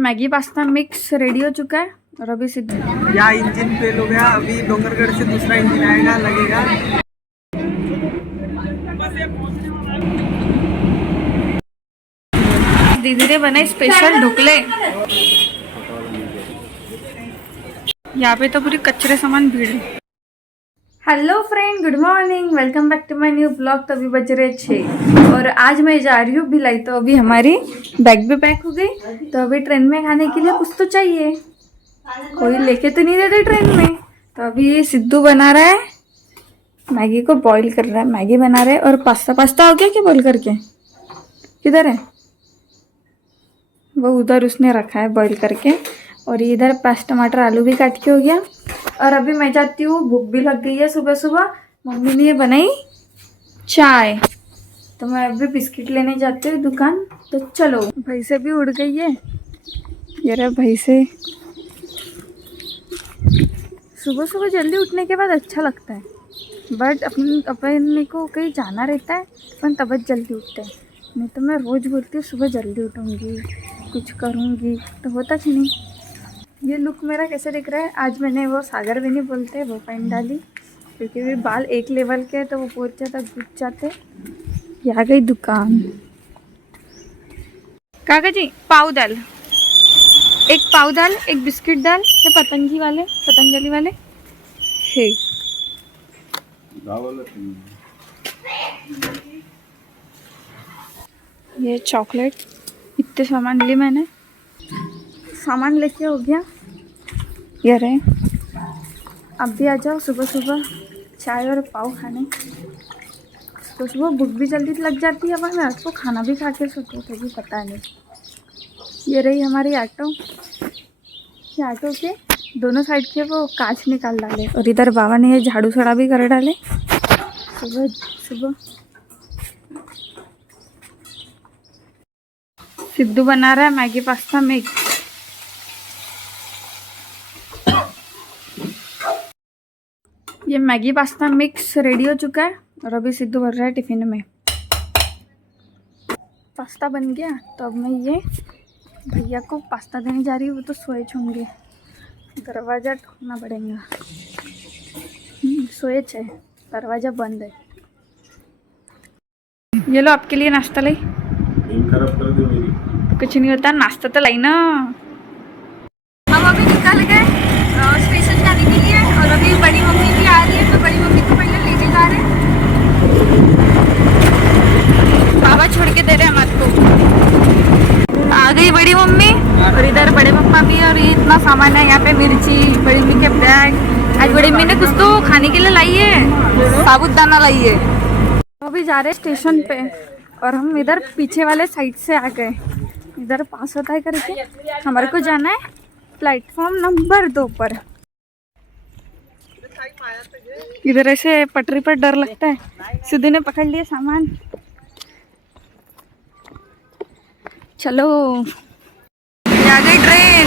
Maggi pasta mix ready हो चुका है और अभी सिद्धू यहाँ इंजन फेल हो गया। अभी डोंगरगढ़ से दूसरा इंजन आएगा, लगेगा। दीदी ने बनाए स्पेशल ढोकले। यहाँ पे तो पूरी कचरे सामान भीड़ है। Hello friend, good morning, welcome back to my new blog. तो अभी बज रहे 6 और आज मैं जा रही हूँ भिलाई। तो अभी हमारी बैग भी पैक हो गई। तो अभी ट्रेन में खाने के लिए कुछ तो चाहिए, कोई लेके तो नहीं देते ट्रेन में। तो अभी सिद्धू बना रहा है, मैगी को बॉईल कर रहा है। मैगी बना रहे और पास्ता हो गया क्या बॉईल करके? किधर है वो? उधर उसने रखा है बॉईल करके। और इधर प्याज टमाटर आलू भी काट के हो गया। और अभी मैं जाती हूँ, भूख भी लग गई है सुबह सुबह। मम्मी ने बनाई चाय, तो मैं अभी बिस्किट लेने जाती हूँ दुकान। तो चलो। भैंसे भी उड़ गई है, ये रहा भैंसे। सुबह सुबह जल्दी उठने के बाद अच्छा लगता है, बट अपने को कहीं जाना रहता है अपन तब जल्दी उठते हैं। नहीं तो मैं रोज़ बोलती हूँ सुबह जल्दी उठूँगी, कुछ करूँगी, तो होता कि नहीं। ये लुक मेरा कैसे दिख रहा है? आज मैंने वो सागर भी नहीं बोलते वो पहन डाली, क्योंकि भी बाल एक लेवल के तो वो बहुत ज़्यादा गुज जाते। ये आ गई दुकान। काका जी पाव दाल, एक पाव दाल, एक बिस्किट दाल। ये पतंजलि वाले है। ये चॉकलेट, इतने सामान ली मैंने। सामान लेके हो गया। ये रहे, अब भी आ जाओ सुबह सुबह चाय और पाव खाने। तो सुबह भूख भी जल्दी लग जाती है, पर मैं रात को खाना भी खा के सोती तो भी पता नहीं। ये रही हमारी ऑटो। ये ऑटो के दोनों साइड के वो कांच निकाल डाले। और इधर बाबा ने ये झाड़ू सड़ा भी कर डाले सुबह सुबह। सिद्धू बना रहा है मैगी पास्ता मिक्स। ये मैगी पास्ता मिक्स रेडी हो चुका है और अभी सिद्धू भर रहा है टिफिन में। पास्ता बन गया। तो अब मैं ये भैया को पास्ता देने जा रही हूँ। वो तो सोए होंगे, दरवाज़ा ठोकना पड़ेगा। सोए है, दरवाज़ा बंद है। ये लो आपके लिए नाश्ता लाई। कुछ नहीं होता, नाश्ता तो लाई ना। हम अभी निकल गए स्टेशन जाने के लिए। और अभी बड़ी मम्मी भी आ रही है, तो बड़ी मम्मी को पहले लेने जा रहे हैं। बाबा छोड़ के दे रहे हैं हमारे को। आ गई बड़ी मम्मी और इधर बड़े पापा भी। और ये इतना सामान है यहाँ पे, मिर्ची, बड़ी मम्मी के बैग। आज बड़ी मम्मी ने कुछ तो खाने के लिए लाई है, साबुदाना लाई है। अभी जा रहे हैं स्टेशन पे और हम इधर पीछे वाले साइड से आ गए। इधर पास होता है करके हमारे को जाना है प्लेटफॉर्म नंबर 2 पर। इधर ऐसे पटरी पर डर लगता है। सिद्धू ने पकड़ लिए सामान। चलो, आ गई ट्रेन।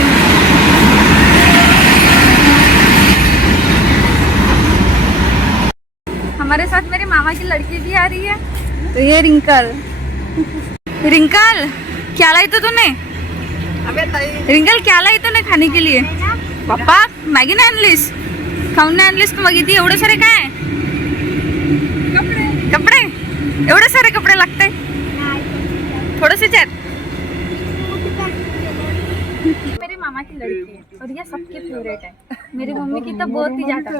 हमारे साथ मेरे मामा की लड़की भी आ रही है। तो ये रिंकल क्या लाई तो तूने? रिंकल क्या लाई तूने खाने के लिए? पप्पा मॅगी नाही आणलीस? खाऊन नाही आणलीस? तू मागितली एवढे सारे काय? कपडे एवढे सारे कपडे लागते? थोडेसे चार। मेरी मामा की लड़की है और ये सबकी फेवरेट है। मेरी मम्मी की तो बहुत ही ज्यादा,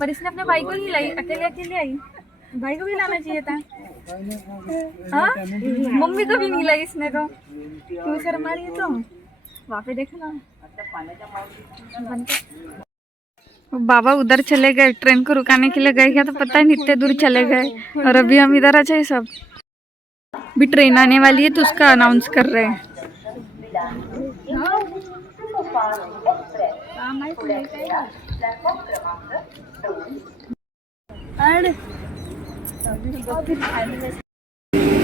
पर इसने अपने भाई को नहीं लाई, अकेले आई। भाई को भी लाना चाहिए था। हाँ, मम्मी को भी नहीं लाई इसने। तो क्यों शर्मा रही है तुम? वहाँ पे देखना। बाबा उधर चले गए, ट्रेन को रुकाने के लिए गए क्या तो पता नहीं, इतने दूर चले गए। और अभी हम इधर आ जाए सब। भी ट्रेन आने वाली है तो उसका अनाउंस कर रहे हैं।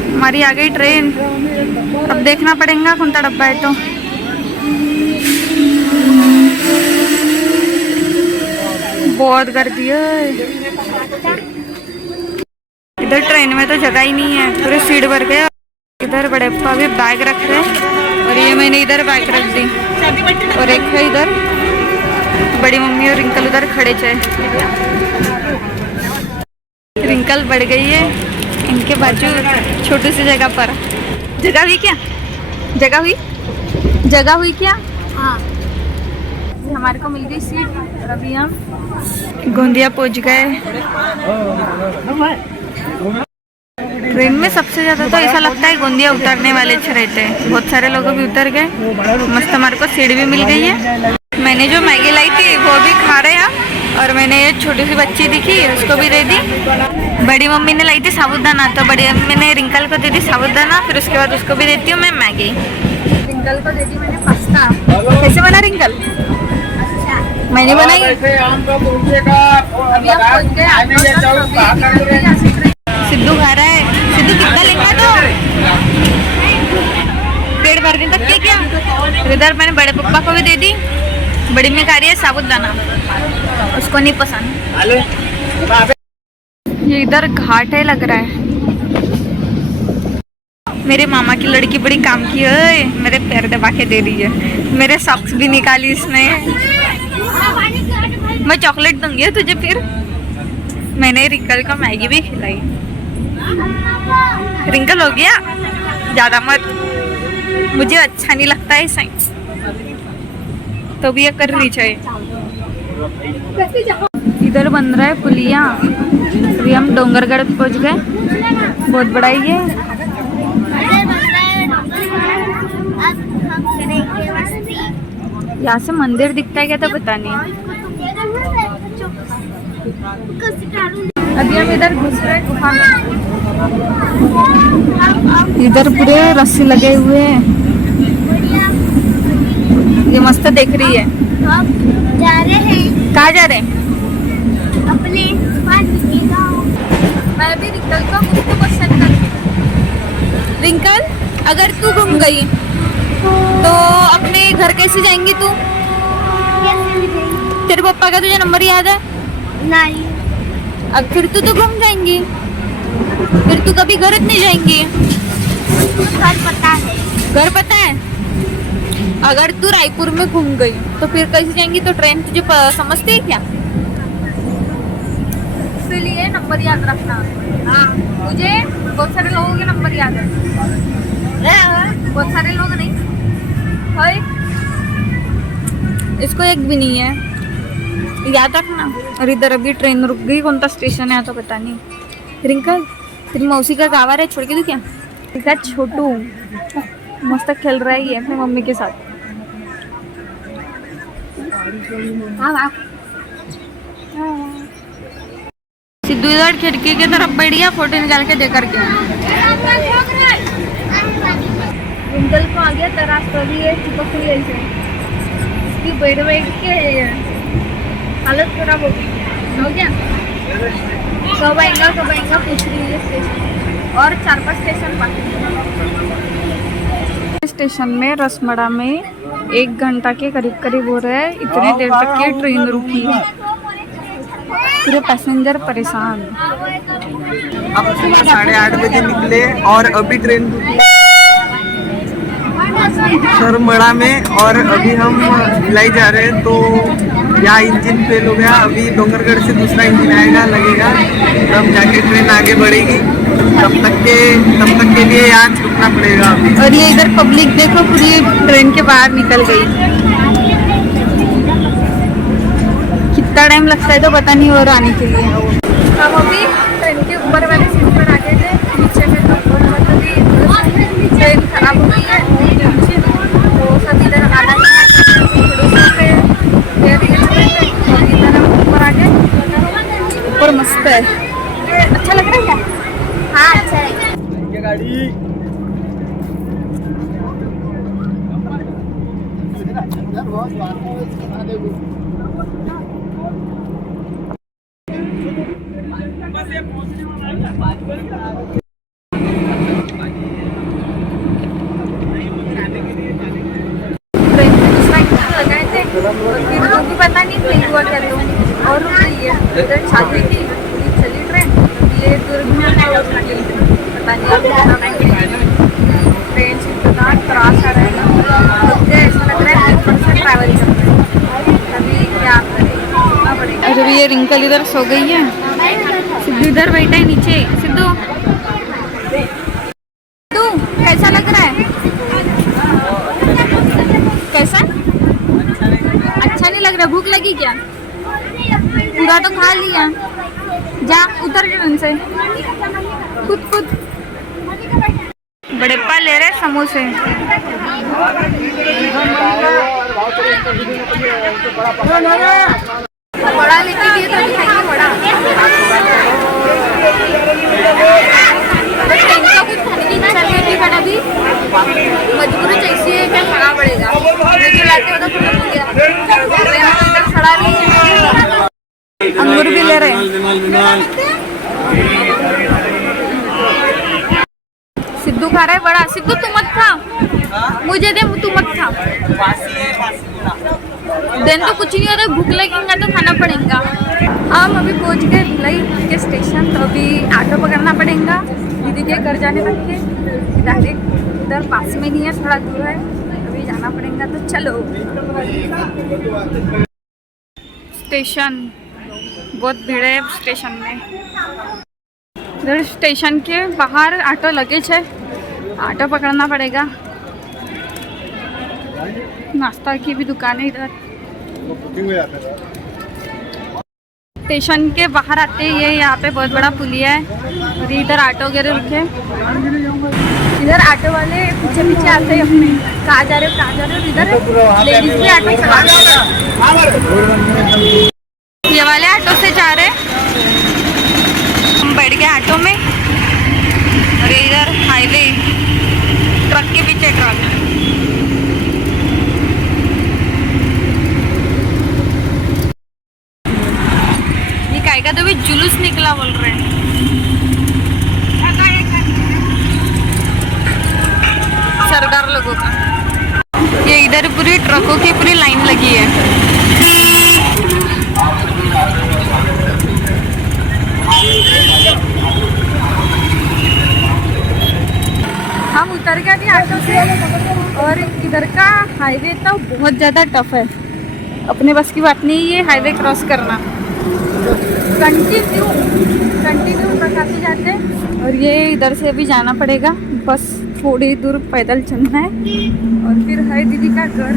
हमारी आ गई ट्रेन। अब देखना पड़ेगा कौन सा डब्बा है। तो बहुत गर्दी है इधर ट्रेन में, तो जगह ही नहीं है, पूरे सीट भर गए। इधर बड़े पापा भी बैग रख रहे हैं। और ये मैंने इधर बैग रख दी और एक है इधर बड़ी मम्मी और रिंकल उधर खड़े थे। रिंकल बढ़ गई है इनके बाजू छोटी सी जगह पर। जगह हुई क्या? जगह हुई क्या? हाँ हमारे को मिल गई सीट और अभी हम गोंदिया पहुंच गए। ट्रेन में सबसे ज़्यादा तो ऐसा लगता है गोंदिया उतरने वाले रहते हैं। बहुत सारे लोग भी उतर गए, मस्त हमारे को सीट भी मिल गई है। मैंने जो मैगी लाई थी वो भी खा रहे हैं और मैंने ये छोटी सी बच्ची दिखी उसको भी दे दी। बड़ी मम्मी ने लाई थी साबुदाना तो बड़ी मम्मी ने रिंकल को दे दी साबुदाना, फिर उसके बाद उसको भी देती हूँ मैं मैगी। रिंकल को दे दी मैंने पास्ता। कैसे बना रिंकल? मैंने बनाई। सिद्धू खा रहा है। सिद्धू कितना लेंगा तो पेट भर के तक क्या? इधर मैंने बड़े पप्पा को भी दे दी। बड़ी में खा रही है साबुदाना, उसको नहीं पसंद। ये इधर घाट है लग रहा है। मेरे मामा की लड़की बड़ी काम की है, मेरे पैर दबा के दे रही है। मेरे सॉक्स भी निकाली इसने। मैं चॉकलेट दूंगी तुझे फिर। मैंने रिंकल को मैगी भी खिलाई। रिंकल हो गया ज़्यादा मत, मुझे अच्छा नहीं लगता है साइंस तो भी ये कर रही चाहिए। इधर बन रहा है पुलिया। अभी हम डोंगरगढ़ पहुंच गए। बहुत बड़ा ही है। यहाँ से मंदिर दिखता है क्या तो पता नहीं। अभी हम इधर घुस रहे हैं गुफा में। इधर पूरे रस्सी लगे हुए हैं। ये मस्त देख रही है। जा रहे हैं। कहाँ जा रहे हैं? अपने मैं भी रिंकल को कुछ क्वेश्चन करती हूँ। रिंकल, अगर तू गुम गई तो अपने घर कैसे जाएंगी तू? तेरे पापा का तुझे नंबर याद है? नहीं। अब फिर तू तो गुम जाएंगी, फिर तू कभी घर नहीं जाएंगी। घर पता है। घर पता है? अगर तू रायपुर में घूम गई तो फिर कैसे जाएंगी? तो ट्रेन तुझे समझती है क्या? इसलिए नंबर याद रखना। हाँ मुझे बहुत सारे लोगों के नंबर याद है। बहुत सारे लोग नहीं है, इसको एक भी नहीं है, याद रखना। और इधर अभी ट्रेन रुक गई। कौन सा स्टेशन है तो पता नहीं। रिंकल, तेरी मौसी का गाँव है, छोड़ के दू क्या? इसका छोटू मस्त खेल रहा है ये अपनी मम्मी के साथ। सिद्धू इधर खिड़की की तरफ बैठ गया फोटो निकाल के देकर के। रिंकल को आ गया तरास कभी है चिपक से इसकी बैठ के हालत खराब हो गया। कब आएगा पूछ रही है स्टेशन। और 4-5 स्टेशन बाकी। स्टेशन में रसमड़ा में 1 घंटा के करीब हो रहा है। इतनी देर तक की ट्रेन रुकी है, पूरे पैसेंजर परेशान। अब सुबह 8:30 बजे निकले और अभी ट्रेन सरमड़ा में और अभी हम भिलाई जा रहे हैं। तो यहाँ इंजन फेल हो गया। अभी डोंगरगढ़ से दूसरा इंजन आएगा, लगेगा, तब जाके ट्रेन आगे बढ़ेगी। तब तक के लिए यहाँ रुकना पड़ेगा। और ये इधर पब्लिक देखो पूरी ट्रेन के बाहर निकल गई। कितना टाइम लगता है तो पता नहीं और आने के लिए। हम अभी ट्रेन के ऊपर वाले सीट पर आ गए थे। नीचे में तो ट्रेन खराब हो गई है तो सब इधर आना ऊपर आ गए। ऊपर मस्त है, अच्छा लग रहा है क्या? हाँ अच्छा है। गाड़ी पता नहीं फेल हुआ क्या तो और रुक रही है। इधर छाती थी चली ट्रेन, ये दुर्ग में पता नहीं ट्रेन से इतना त्रास आ रहा है ना। मुझे ऐसा लग रहा है ऊपर से ट्रैवल कर रहे हैं। अभी क्या करें, सुनना पड़ेगा। अरे ये रिंकल इधर सो गई है, सिद्धू इधर बैठा है नीचे। सिद्धू सिद्धू कैसा लग रहा है? कैसा? अच्छा नहीं लग रहा? भूख लगी क्या? पूरा तो खा लिया। जा उतर जा उनसे, खुद खुद। बड़े पा ले रहे समोसे। बड़ा लेके दिए तो अभी खाएंगे बड़ा। बस इनका कुछ खाने की इच्छा नहीं होती, बट अभी मजबूरी ऐसी है क्या खाना पड़ेगा। जो लाते हो तो खत्म हो गया, इधर खड़ा नहीं है। अंगूर भी ले रहे हैं। सिद्धू खा रहा है बड़ा। सिद्धू तू मत खा, मुझे दे, तू मत खा। दिन तो कुछ नहीं होता, भूख लगेगा तो खाना पड़ेगा। हम अभी पहुंच गए भिलाई के स्टेशन, तो अभी ऑटो पकड़ना पड़ेगा दीदी के घर जाने तक के। डायरेक्ट इधर पास में नहीं है, थोड़ा दूर है, अभी जाना पड़ेगा। तो चलो। स्टेशन बहुत भीड़ है स्टेशन में। इधर स्टेशन के बाहर ऑटो लगेज है, ऑटो पकड़ना पड़ेगा। नाश्ता की भी दुकान है इधर। स्टेशन के बाहर आते ही ये यहाँ पे बहुत बड़ा पुलिया है और इधर ऑटो वगैरह रुके। इधर ऑटो वाले पीछे पीछे आते हैं अपने, कहाँ जा रहे हो कहाँ जा रहे हो। इधर लेडीज भी ऑटो चला रहे हैं, ये वाले ऑटो से जा रहे हैं। हम बैठ गए ऑटो में और इधर हाईवे, ट्रक के पीछे ट्रक। ये कायका तो भी जुलूस निकला बोल रहे हैं। सरदार लोगों का ये इधर पूरी ट्रकों की पूरी लाइन लगी है। हम उतर गए अभी ऑटो से और इधर का हाईवे तो बहुत ज़्यादा टफ है, अपने बस की बात नहीं ये हाईवे क्रॉस करना। कंटिन्यू बस आते जाते, और ये इधर से अभी जाना पड़ेगा, बस थोड़ी दूर पैदल चलना है और फिर है दीदी का घर।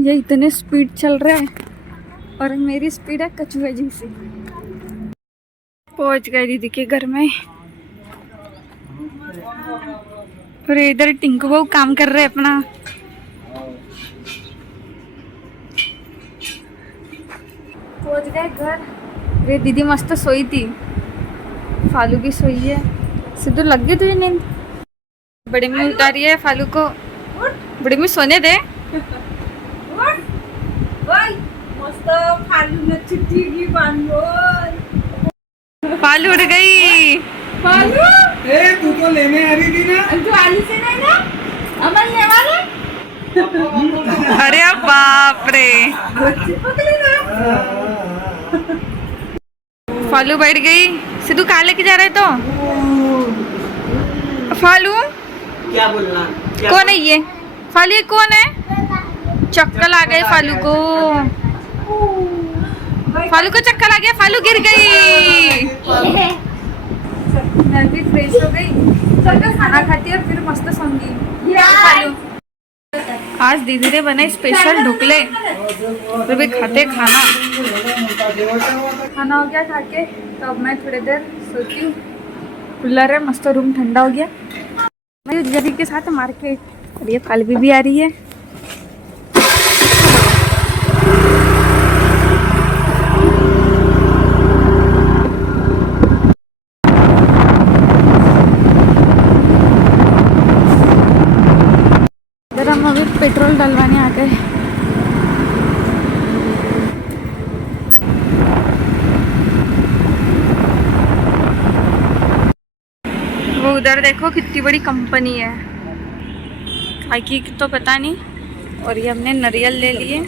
ये इतने स्पीड चल रहा है और मेरी स्पीड है कछुए जैसी। पहुंच गए दीदी के घर में और इधर टिंकू बहू काम कर रहे हैं अपना। पहुंच गए घर। ये दीदी मस्त सोई थी, फालू भी सोई है। सिद्धू लग गई तुझे नींद? बड़ी मम्मी उतारी है फालू को, बड़ी मम्मी सोने दे। फालू उड़ गई। फालू तू तो लेने आ रही थी ना? तू आलू से नहीं ना अमन ले वाले। अरे बाप रे, फालू बैठ गई। सिद्धू कहाँ लेके जा रहे तो? फालू क्या बोलना? कौन है ये? फालू ये कौन है? चक्कर आ गए फालू को, फालू को चक्कर आ गया, फालू गिर गई। मैं भी फ्रेश हो गई, चल खाना खाती और फिर मस्त सोंगी। फालू आज दीदी ने बनाई स्पेशल ढोकले, तो भी खाते खाना हो गया खा के। तो अब मैं थोड़ी देर सोती हूँ, कूलर है मस्त, रूम ठंडा हो गया। मैं दीदी के साथ मार्केट, और ये फालू भी आ रही है। हम अभी पेट्रोल डलवाने आ गए। वो उधर देखो कितनी बड़ी कंपनी है, की तो पता नहीं। और ये हमने नारियल ले लिए,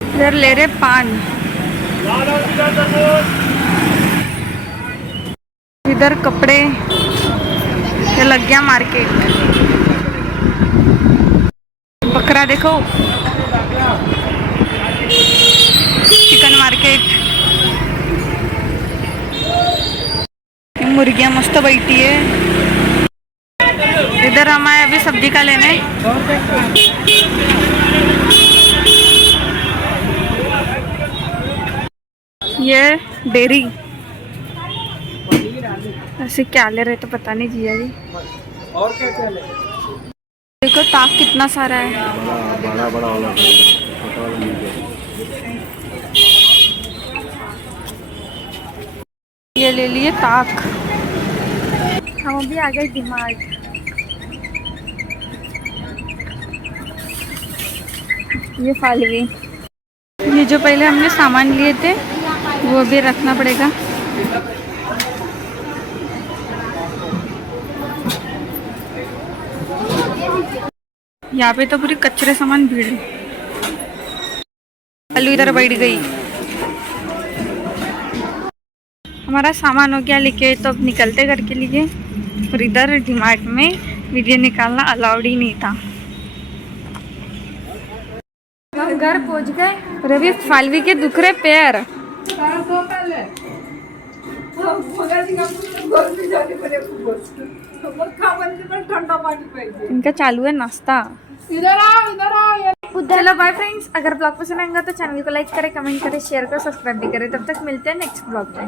इधर ले रहे पान। इधर कपड़े, ये लग गया मार्केट। बकरा देखो, चिकन मार्केट, मुर्गियाँ मस्त बैठी है। इधर हम आए अभी सब्जी का लेने। ये डेयरी, ऐसे क्या ले रहे तो पता नहीं जिया जी। और क्या क्या ले? देखो ताक कितना सारा है। बड़ा बड़ा वाला छोटा वाला नहीं है। ये ले लिए ताक। हम अभी आ गए डिमार्ट। ये फालवी, ये जो पहले हमने सामान लिए थे वो अभी रखना पड़ेगा। यहाँ पे तो पूरी कचरे सामान भीड़ है। आलू इधर बैठ गई। हमारा सामान हो गया लेके, तो अब निकलते घर के लिए। और इधर डिमार्ट में वीडियो निकालना अलाउड ही नहीं था। हम घर पहुंच गए और अभी फालवी के दुख रहे पैर। इनका चालू है नाश्ता। इधर आओ चलो बाय फ्रेंड्स, अगर ब्लॉग पसंद आएगा तो चैनल को लाइक करें, कमेंट करें, शेयर करें, सब्सक्राइब भी करें। तब तक मिलते हैं नेक्स्ट ब्लॉग में।